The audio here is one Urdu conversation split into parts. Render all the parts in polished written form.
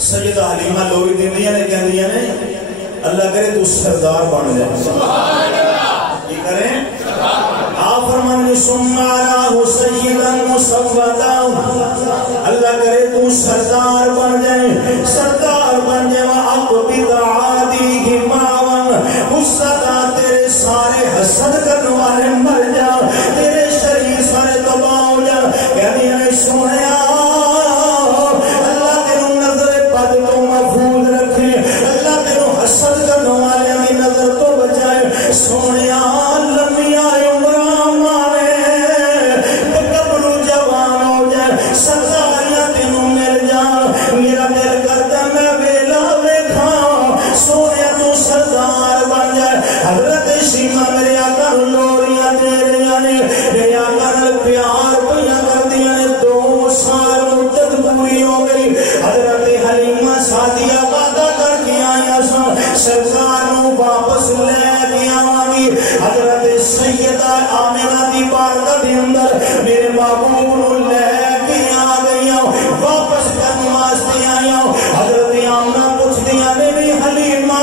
سیدہ حلیمہ لوئی دیندیاں نے کہندیاں نے اللہ کرے تو سردار بن جائے یہ کریں آپ فرمانے ثم علیہ سیدا مسودا اللہ کرے تو سردار بن جائے سردار بن جائے وَأَقْبِضْ عَادِهِ مَعْوًا مصطفیٰ تیرے سارے حسد کرنے والے مر جا تیرے شریف سارے تباہ ہو جا کہنے ہیں سونیا اللہ تیروں نظر بد تو محفوظ رکھے اللہ تیروں حسد کرنے والے کی نظر تو بچائے سونیا لمبی عمرہ مارے قبرو جوان ہو جائے سرداریاں تینوں مل جا میرا دل کرتا میں ویلا ویکھا سونیا تو سردار بن جائے حضرت شیمہ میرے آقا لوریاں دے رہی نے میرے آقا نال پیار پیا کر دیا نے 2 سال مدت پوری ہو گئی حضرت حلیمہ سعدیہ وعدہ کر کے آیا سرکار نو واپس لے کے آواں حضرت سیدہ آمنہ دی بارگاہ دے اندر میرے محبوب نو لے کے آ گئی واپس کرنے واسطے آیا حضرت آمنہ پوچھ دیا میری حلیمہ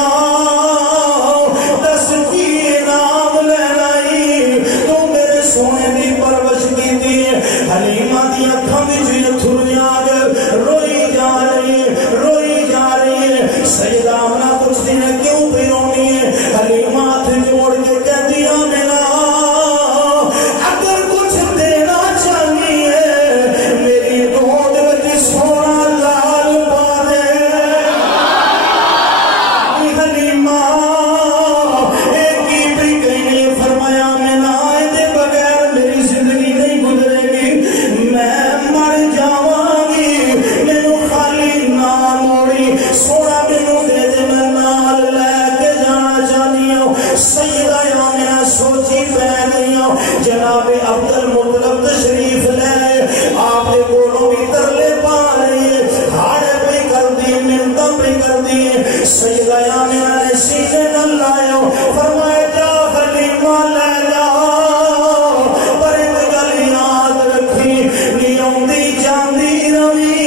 دس کی نام لے لائی تو میرے سونے دی پرورش کی تھی حلیمہ دی اکھاں وچ اتھرو آ گئے روئی جا رہی ہے سیدہ آمنہ پوچھ دی کیوں پہ رونی ہے حلیمہ ہاتھ جوڑ کے کہتی آمنہ اگر کچھ دینا چاہیے میری گود وچ سونا لال پا دے حلیمہ ایک کی بھی کہیں فرمایا آمنہ دے بغیر میری زندگی نہیں گزرے گی میں مر جاواں گی مینوں خالی نہ موڑی سونا مینوں دے دے میں نال لے کے جانا چاہتی ہوں سیدہ آمنہ سوچی پہ گئی ہوں جناب عبد المطلب تشریف لے آپ کے کولوں بھی ترلے پا رہی ہے ہاڑے پہ کر دی منتہ پہ کر دی سیدہ آمنہ نے سینے نہ لائے فرمائے جا حلیمہ لے جا پر ایک گل یاد رکھی نیوں دی جاندی روی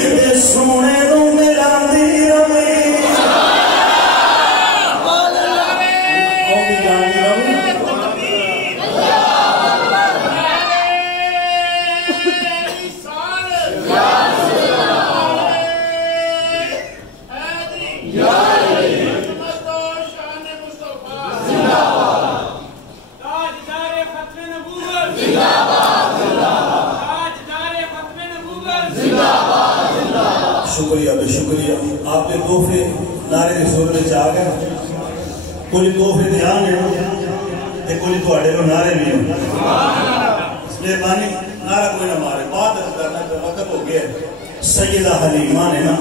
تے سونے نو ملاندی روی شکریہ بے شکریہ آپ کے تحفے نعرے کے سر میں آ گئے کوئی تحفے دے آنے تے کوئی تواڈے کو نعرے بھی ہیں اس لیے بانی نعرہ کوئی نہ مارے بات کرنا پہ وقت ہو گیا سیدہ حلیمہ نے نا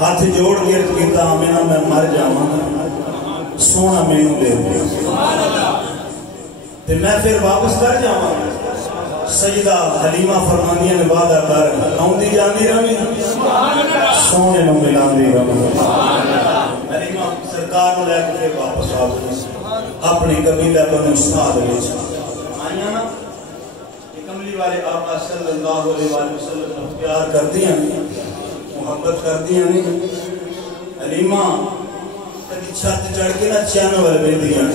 ہاتھ جوڑ کے کہتا آمنہ میں مر جاواں سونا مینوں دے تے میں پھر واپس کر جاواں سیدہ حلیمہ فرمانیاں نے وعدہ کر آؤندی جاندی رہی سونے نو ملاندی رہی حلیمہ سرکار نو لے کے پھر واپس آ گئی اپنی قبیلہ بنو سعد وچ آئیاں نا یہ کملی والے آقا صلی اللہ علیہ وسلم پیار کردی ہیں محبت کردی ہیں حلیمہ کدی چھت چڑھ کے نہ چانور بیندیاں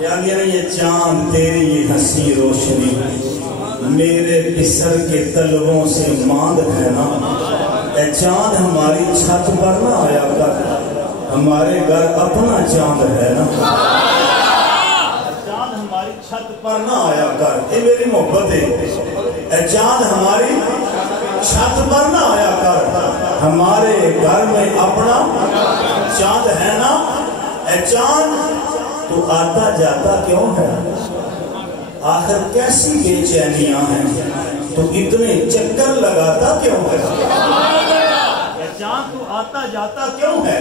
یعنی یہ چاند تیری یہ ہنسی روشنی میرے پسر کے تلووں سے ماند ہے نا اے چاند ہماری چھت پر نہ آیا کر ہمارے گھر اپنا چاند ہے نا چاند ہماری چھت پر نہ آیا کر یہ میری محبت ہے اے چاند ہماری چھت پر نہ آیا کر ہمارے گھر میں اپنا چاند ہے نا اے چاند تو آتا جاتا کیوں ہے آخر کیسی بے چینیاں ہیں تو اتنے چکر لگاتا کیوں ہے چاند تو آتا جاتا کیوں ہے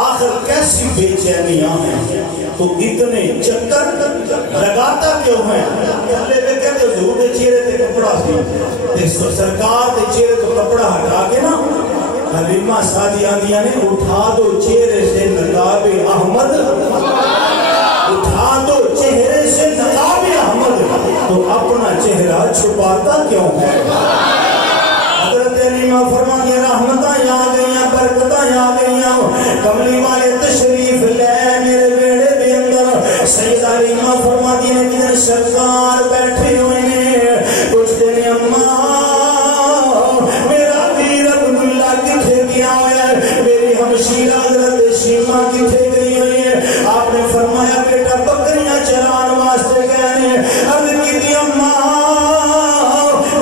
آخر کیسی بے چینیاں ہیں تو اتنے چکر لگاتا کیوں ہے پہلے میں کہتے حضور دے چہرے تے کپڑا سی سرکار دے چہرے تو کپڑا ہٹا کے نا حلیمہ سعدیہ نے اٹھا دو چہرے سے نقاب احمد اٹھا دو چہرے سے نقاب احمد تو اپنا چہرہ چھپاتا کیوں ہے حضرت حلیمہ فرماتی رحمتہ آ گئی کملی والے تشریف لے میرے بیڑے دے اندر سیدہ حلیمہ فرماتی نے کہ سرکار بیٹھے ہوئے ہیں کچھ دن اماں میرا ویر عبداللہ کتھے گیا ہوا ہے میری ہمشیرہ حضرت شیمہ کتھے گئی ہوئی ہے آپ نے فرمایا بیٹا بکریاں چران واسطے گئے ہیں اب کی اماں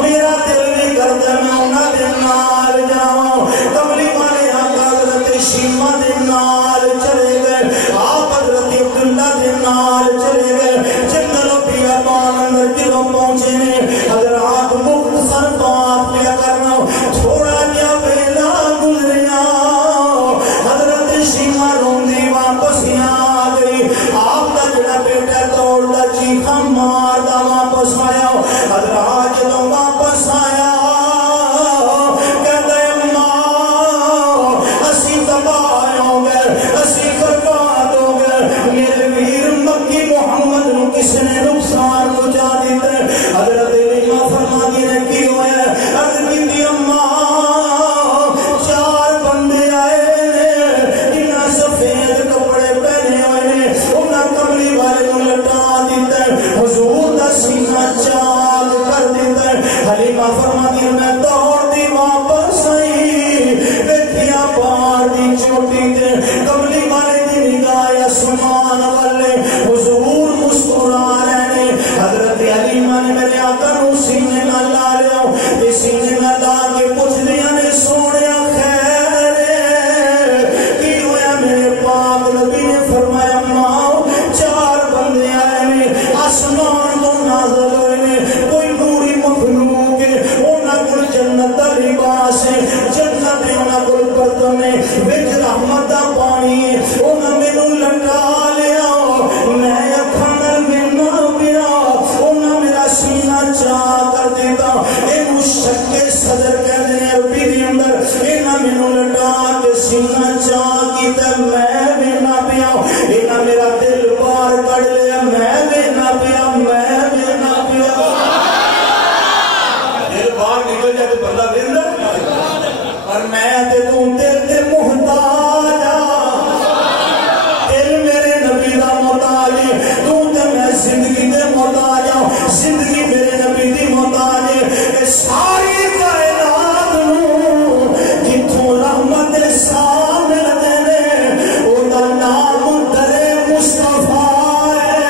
میرا دل نہیں کرتا میں انہاں دے نال جاؤں کملی والے آقا حضرت شیمہ دے نال چلے گئے آپ حضرت عبداللہ دے نال چلے گئے جنگل و بیابان اندر جدوں پہنچے ہیں حضرات مختصر بات کیا کرنا تھوڑا جا ویلا گزریا حضرت شیمہ روندی واپس آ گئی آپ کا جڑا بیٹا دوڑتا چیخا مارتا واپس آیا حضرات جدوں واپس آیا کس نے نقصان پہنچا دیتا ہے حضرت حلیمہ فرماتی نے کی ہوا ہے عرض کی اماں 4 بندے آئے نے انہاں سفید کپڑے پہنے ہوئے نے انہاں کملی والے نوں لٹا دیتا ہے حضور دا سینہ چاک کر دیتا ہے حلیمہ فرماتی ہے میں دوڑتی واپس آئی بیٹھیا پہاڑ دی چوٹی تے کملی والے دی نگاہ آسمان والے حضور مسکرا رہے ہیں حضرت حلیمہ نے میرے آقا نو سینے نہ لا لیا یہ سینے نہ لا کے پوچھ دیا نے سونیا خیر کی ہویا میرے پاک نبی نے فرمایا ماں 4 بندے آئے نے آسمان تو نازل ہوئے نے کوئی نوری مخلوق ہے انہاں کول جنت دا لباس ہے جنت دے انہاں کول برتن ہے وچ رحمت دا پانی ہے انہاں مینوں لٹا لیا میں سینہ چاہ کر دیتا اینو شک صدر کہنے ہیں عربی دی اندر اینا مینوں لٹا کے سینہ چاہ کیتا میں بھی نہ پیا اینا میرا دل بار کڑ لیا میں بھی نہ پیا دل بار نکل جائے تو بندہ دل پر میں تے تو دل تے محتاج دل میرے نبی دا محتاج تو تے میں زندگی دے محتاج زندگی میرے نبی دی محتاج ہے ساری کائنات نو جتھوں رحمت سامنے دینے او دا نام در مصطفیٰ ہے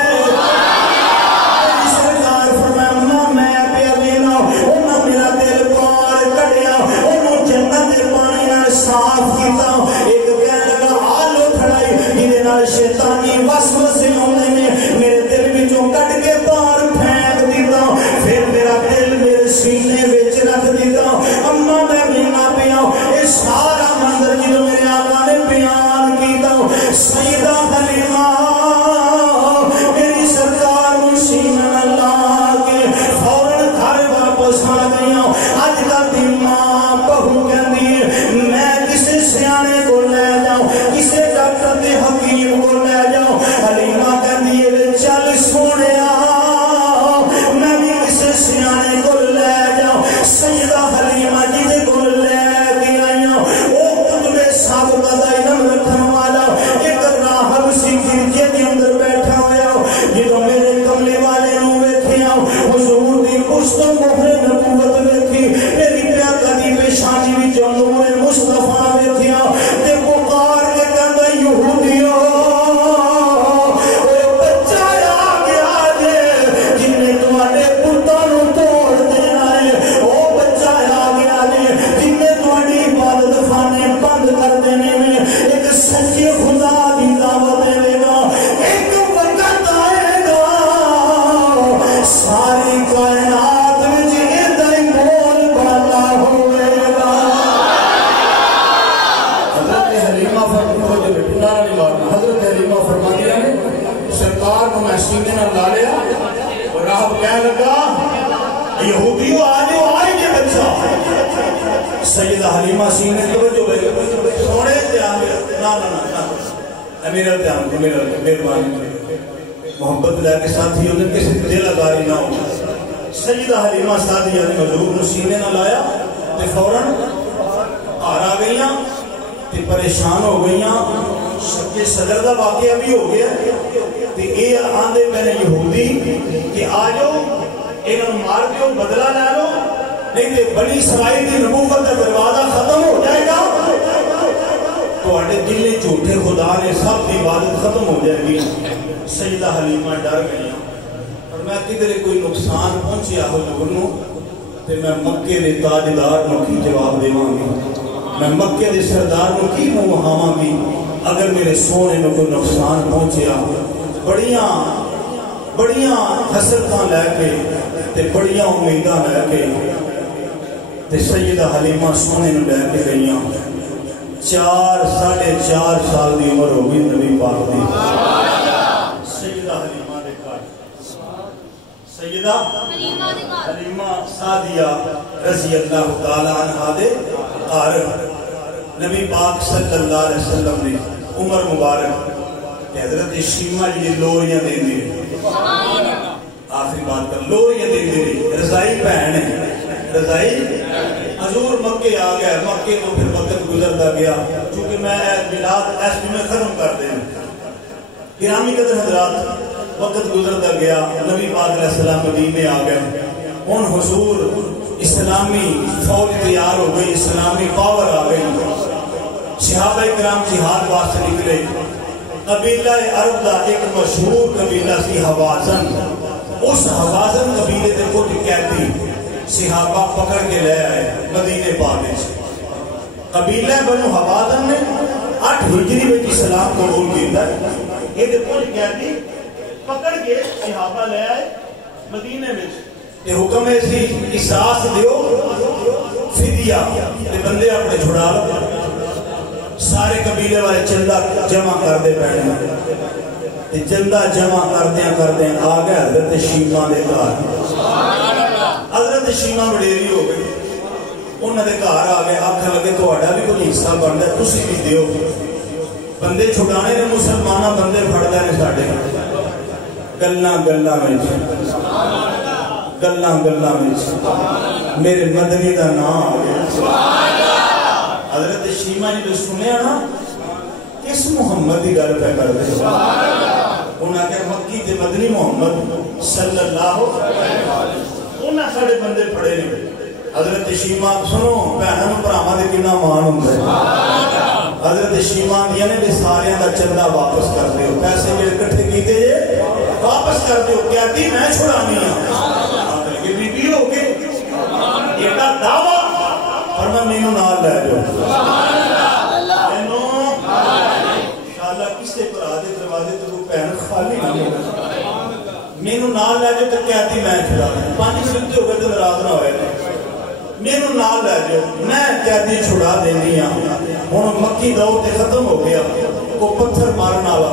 سرکار فرمایا میں پیا لینا انہاں میرا دل پار کڑیا انہوں جنت دے پانی نال صاف کیتا ایک کہنے لگا آلو کھڑائی جہدے نال شیطانی وسوسے ہوندے نے میرے دل وچوں کٹ کے پار پھر میرا دل میرے سینے وچ رکھ دیتا اما میں بھی نہ پیا یہ سارا منظر جدوں میرے آقا نے بیان کیتا سیدہ حلیمہ میری سرکار نوں سینہ لا کے فوراً گھر واپس آ گئی اج کا دن ماں بہو کہندی میں کسے سیانے کو لے جاؤں کسے ڈاکٹر تے حکیم کو لے جاؤں حلیمہ کہندی چل سونیا سیانے کو لے جاؤ سیدہ حلیمہ جی دے کو لے کے آئیاں او قطب سابقہ دا علم رکھن والا ایک راہب سی گرجے دے اندر بیٹھا ہویا جدوں میرے کملی والے نوں ویکھیا حضور دی پشت مہر نبوت ویکھی میری پیاکا دی پیشانی وچ نور مصطفیٰ ویکھیا تے پکار کے کہندا یہودیو سینے نہ لا لیا اور راہب کہنے لگا یہودیو آجو آئی کے بچہ سیدہ حلیمہ سینے توجہ لے سوڑے دھیان نا امیر الدھیان کو میرا مہربانی محبت لے کے ساتھ ہی انہیں کسی دل اداری نہ ہو سیدہ حلیمہ سادیہ نے حضور نے سینے نہ لایا تے فوراً آ گئیاں تے پریشان ہو گئی شک صدر دا واقعہ بھی ہو گیا تے اے آندے میں یہودی کہ آ جاؤ انہوں مار دیو بدلہ لے لو نہیں تے بنی اسرائیل دی نبوت کا دروازہ ختم ہو جائے گا تو اڈے دل جھوٹے خدا نے سب کی عبادت ختم ہو جائے گی. سیدہ حلیمہ ڈر گئی اور میں کدھر کوئی نقصان پہنچیا ہو لوگوں تے میں مکے دے تاجدار نو کی جواب دیواں گی, میں مکے دے سردار نو کی منہ وہاواں گی اگر میرے سونے نو کوئی نقصان پہنچیا. بڑیاں حسرتاں لے کے تے بڑیاں امیداں لے کے تے سیدہ حلیمہ سونے نو لے کے گئیاں. 4.5 سال دی عمر ہو گئی نبی پاک دی. سیدہ حلیمہ دے گھر سیدہ حلیمہ سعدیہ رضی اللہ تعالی عنہا دے گھر نبی پاک صلی اللہ علیہ وسلم نے عمر مبارک کہ حضرت شیمہ جی لوریاں دے دی. آخری بات کر لوریاں دے دی. رضائی بہن ہے, رضائی حضور مکے آ گیا. مکے تو پھر وقت گزرتا گیا چونکہ میں میلاد ایس میں ختم کر دیں. گرامی قدر حضرات وقت گزرتا گیا. نبی پاک علیہ السلام مدینے آ گئے. ان حضور اسلامی فوج تیار ہو گئی, اسلامی پاور آ گئی. صحابہ کرام جہاد واسطے نکلے. قبیلہ عرب کا ایک مشہور قبیلہ سی حوازن. اس حوازن قبیلے کے کچھ قیدی صحابہ پکڑ کے لے آئے مدینے پاک میں. قبیلہ بنو حوازن نے 8 ہجری میں اسلام قبول کیا. یہ کچھ قیدی پکڑ کے صحابہ لے آئے مدینے میں. یہ حکم ہے سی قصاص دیو فدیہ تے بندے اپنے چھڑا لو. سارے قبیلے والے چندہ جمع کر دے پہنے. چندہ جمع کردیں آ گئے حضرت شیمہ دے گھر. حضرت شیمہ وڈیری ہو گئی. انہوں نے گھر آ گئے. آخر لگے تہاڈا بھی کوئی حصہ بنتا ہے, تسی بھی دیو. بندے چھڑانے نے مسلمانہ بندے پھڑدے نے ساڈے. گلاں میں میرے مدنی دا نام آ گیا. حضرت شیمہ جی نے سنیا نا کس محمد کی گل پہ کر دے. انہاں کہ مکی تے مدنی محمد صلی اللہ علیہ وسلم. انہاں ساڈے بندے پڑے نے. حضرت شیمہ سنو بہنوں بھراواں دے کنا مان ہوندا ہے. حضرت شیمہ دیا نے بھی سارے دا چندہ واپس کر دیو. پیسے جڑے اکٹھے کیتے جے واپس کر دیو. کہتی میں چھڑانی ہاں. کہ بی بی ہو کے ایڈا دعویٰ فرما مینوں نال لے جاؤ. انشاءاللہ کسے پر آدھے دروازے تو وہ پہن خالی نہ ہو. مینوں نال لے جاؤ تو کہتی میں چھڑا. 5 منٹ ہو گئے تو ناراض نہ ہوئے. مینوں نال لے جاؤ میں قیدی چھڑا دینی ہاں. ہن مکی دور تے ختم ہو گیا. کو پتھر مارن والا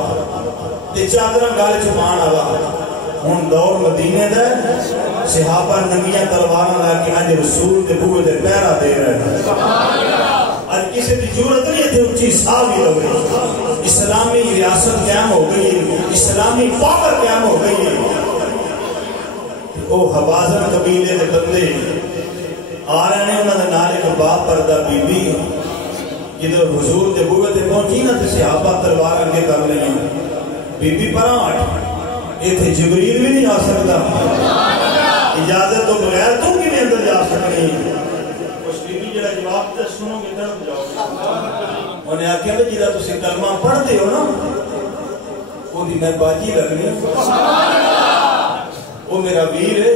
تے چادراں گل چ مارن والا. ہن دور مدینے دا. صحابہ ننگیاں تلواراں لا کے اج رسول دے بوئے تے پہرا دے رہے ہیں. اج کسی دی ضرورت نہیں تے اونچی ساہ بھی لگے. اسلامی ریاست قائم ہو گئی ہے, اسلامی پاور قائم ہو گئی ہے. او حوازن قبیلے دے بندے آ رہے ہیں. انہوں نے نال ایک باپ پردہ بی بی جدھر حضور دے بوئے تے پہنچی نا تے صحابہ تلوار اگے کر لیں. بی بی پراں ہٹ, ایتھے جبریل بھی نہیں آ سکتا. اجازت تو بغیر تو بھی نہیں اندر جا سکتی. اس بی بی جڑا جواب تے سنو گے تڑپ جاؤ گے. انہیں آخیا بھی جہاں تسی کلمہ پڑھتے ہو نا وہ دی میں باجی لگنی. وہ میرا ویر ہے.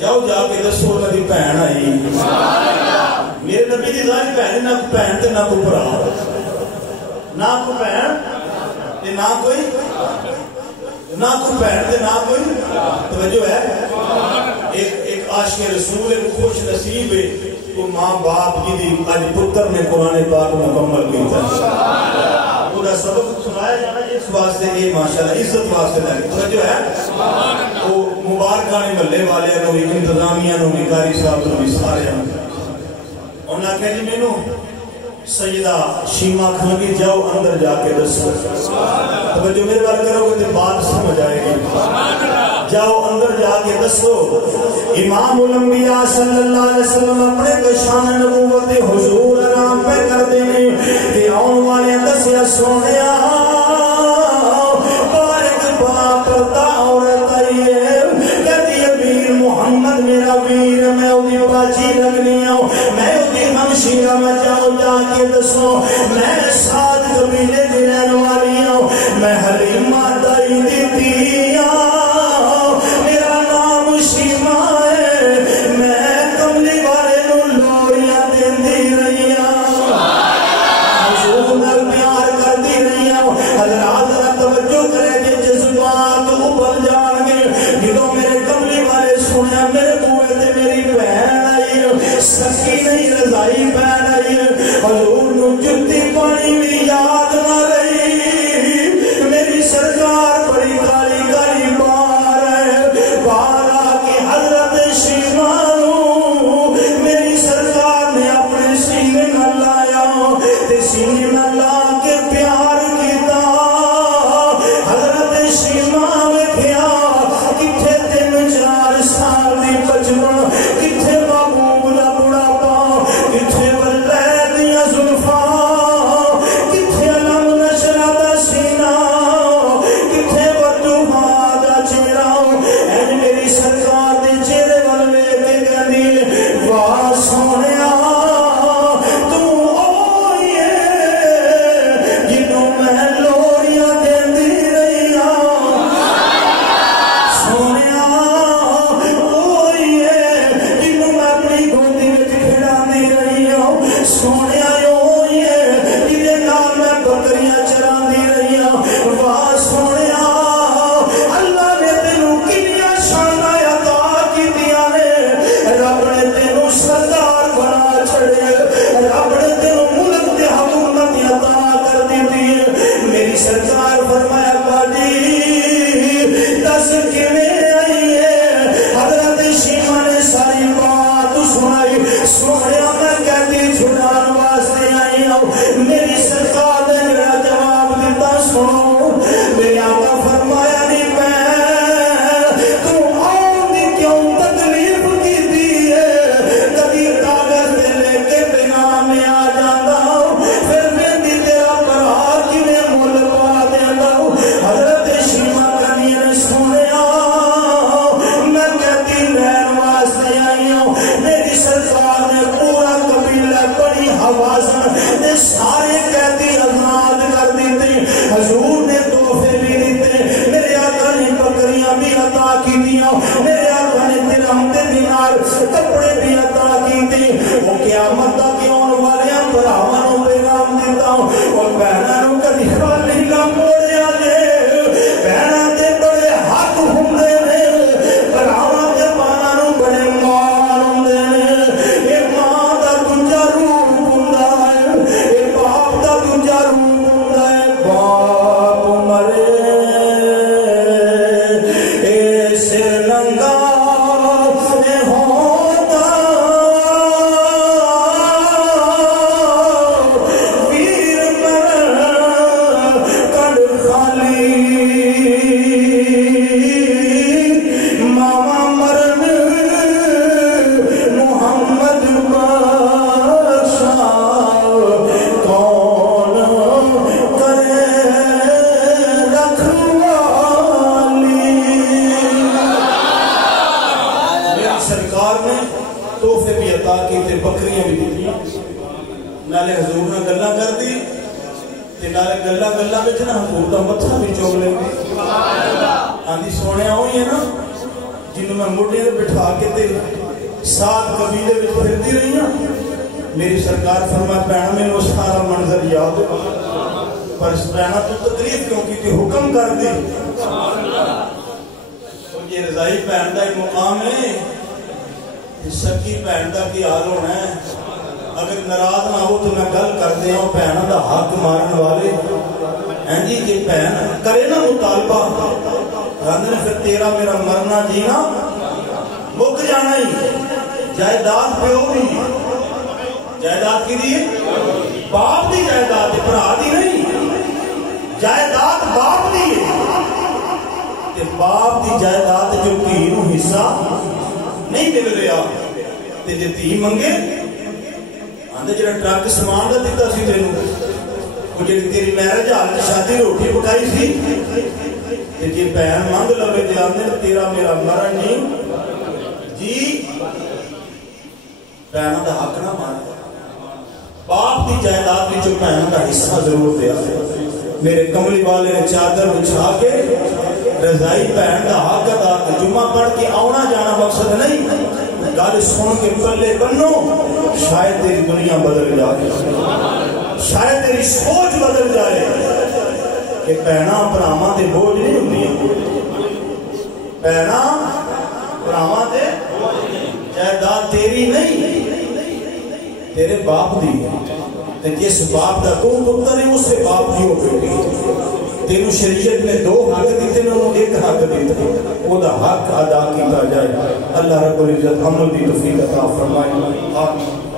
جاؤ جا کے دسو کدی بہن آئی. میرے نبی دی ظاہر بہن نہ کوئی بہن تے نہ کوئی بھرا, نہ کوئی بہن تے نہ کوئی بہن تے نہ کوئی. توجہ ہے. ایک عاشق رسول ہے, خوش نصیب ہے کو ماں باپ کی دی اج پتر نے قرآن پاک مکمل کیتا ہے. پورا سبق سنایا جانا اس واسطے یہ ماشاءاللہ عزت واسطے ہے. توجہ ہے. وہ مبارکانے محلے والے نو بھی, انتظامیہ نو بھی, قاری صاحب نو بھی, سارے انہوں نے کہا جی مینوں سیدہ شیمہ کھنگی جاؤ اندر جا کے دسو. توجہ میرے بات کرو گے تو بات سمجھ آئے گی. جاؤ اندر جا کے دسو. امام الانبیاء صلی اللہ علیہ وسلم اپنے کو شان نبوت حضور آرام پہ کر دینے. سونے بارک باپ دا عورت آئیے کہتی امیر محمد میرا ویر میں اُدھی باجی لگنی ہوں میں اُدھی ہمشیرہ میں جاؤں جا کے دسوں میں ساتھ قبیلے دی رہن والی ہوں میں حلیمہ دائی دیتی ہوں میرا نام شیما ہے میں کملی والے نو لوڑیاں دین دی رہی ہوں حضور نال پیار کر دی رہی ہوں حضرات ذرا توجہ کرے کہ جذبات ابل جان گے جدوں میرے کملی والے سنیا میرے بوئے تے میری بہن آئی سکی نہیں رضائی بہن آئی حضور نو جتی پانی بھی یاد نہ رہی میری سرکار بڑی کالی کالی بار ہے بار آ کے حضرت شیمانو میری سرکار نے اپنے سینے نہ لایا تے سینے نہ لا کے پیار کیتا حضرت شیما ویکھیا کتھے 3-4 سال دی بچپن کتھے محبوب دا بڑھاپا کتھے ولید دیاں زلفاں کتھے علم نشرہ دا سینہ کتھے بدوہا دا چہرہ این میری سرکار دے چہرے ول ویکھ کے کہندی واہ سونیا تو اوئے جنوں میں لوڑیاں دیندی رہی ہوں سونیا اوئے جنوں میں اپنی گودی وچ کھڑاندی رہی ہوں سونیا اوئے جدے نال میں بکریاں چراندی رہی ہوں واہ سونیا اللہ نے تینوں کنیاں شاناں عطا کیتیاں نے رب نے تینوں سردار بنا چھڑے رب نے تینوں ملک تے حکومت عطا کر دیتی ہے میری سرکار فرمایا باجی دس کیویں آئی ہے حضرت شیما نے ساری بات سنائی سونیا میں کہتی چھڑان واسطے آئی ہوں میری سرکار نے میرا جواب دیتا سنو میرے آقا فرمایا نہیں تو آن دی کیوں تکلیف کی دی ہے کبھی کاغذ دے لے کے بنا میں آ جاتا ہوں پھر میں بھی تیرا برا کی میں مول پا دیتا ہوں حضرت شیما کنی نے سنیا میں کہتی رہن واسطے آئی ہوں میری سرکار نے پورا قبیلہ بڑی حوازن نے سارے قیدی آزاد کر دیتے حضور نے تحفے بھی دیتے میرے آقا نے بکریاں بھی عطا کی دیا میرے آقا نے درہم تے دینار کپڑے بھی عطا کی دی وہ قیامت دا کہ آن والے بھراواں نوں پیغام دیتا ہوں اور بہناں نوں کدی خالی نہ موڑیا جے بہناں تے بڑے حق ہوندے نے بھراواں دے ماں نوں بڑے مان ہوندے نے اے ماں دا دوجا روپ ہوندا ہے اے باپ دا دوجا روپ ہوندا ہے باپ مرے اے سر ننگا اے ہوتا ویر مرن کڑ خالی ماما مرن محمد بادشاہ کون کرے رکھوالی میری سرکار نے تحفے بھی عطا کی تے بکریاں بھی دی نالے حضور نے گلاں کر دی تے نالے گلاں وچ نا حضور دا متھا بھی چوم لے آندی سونیا ہوئی ہے نا جنوں میں موڈے تے بٹھا کے تے سات قبیلے وچ پھردی رہی ہوں میری سرکار فرمایا بہن میں وہ سارا منظر یاد ہے پر اس بہنہ تو تکلیف کیوں کی حکم کر دی اور یہ رضائی بہن دا ایک مقام ہے سکی بہن دا کی حال ہونا ہے اگر ناراض نہ ہو تو میں گل کر دیا ہوں بہن دا حق مارن والے ہیں جی کہ بہن کرے نا مطالبہ رب نے پھر تیرا میرا مرنا جینا مک جانا ہی جائیداد پیو بھی جائیداد کی دی باپ دی جائیداد بھرا دی نہیں جائیداد باپ دی تے باپ دی جائیداد جو دھی نو حصہ نہیں مل رہا تے جے دھی منگے آندے جڑا ٹرک سامان دا دتا سی تینوں وہ جی تیری میرج حالت شادی روٹی پکائی سی جی بہن منگ لوے دے آندے تیرا میرا مرن نہیں جی بہن دا حق نہ مانا باپ کی جائیداد کی جو بہن کا حصہ ضرور دیا میرے کملی والے نے چادر بچھا کے رضائی بہن کا حق ادا جمعہ پڑھ کے آنا جانا مقصد نہیں گل سن کے پلے بنو شاید تیری دنیا بدل جائے شاید تیری سوچ بدل جائے کہ بہنا بھراواں تے بوجھ نہیں ہوندی بہنا بھراواں تے جائیداد تیری نہیں تیرے باپ دی ہے جس باپ کا تو پتر ہے اسے باپ کی ہو گئی تینوں شریعت نے 2 حق دیتے نے انہوں 1 حق دیتے وہ دا حق ادا کیتا جائے اللہ رب العزت عمل دی توفیق عطا فرمائے آمین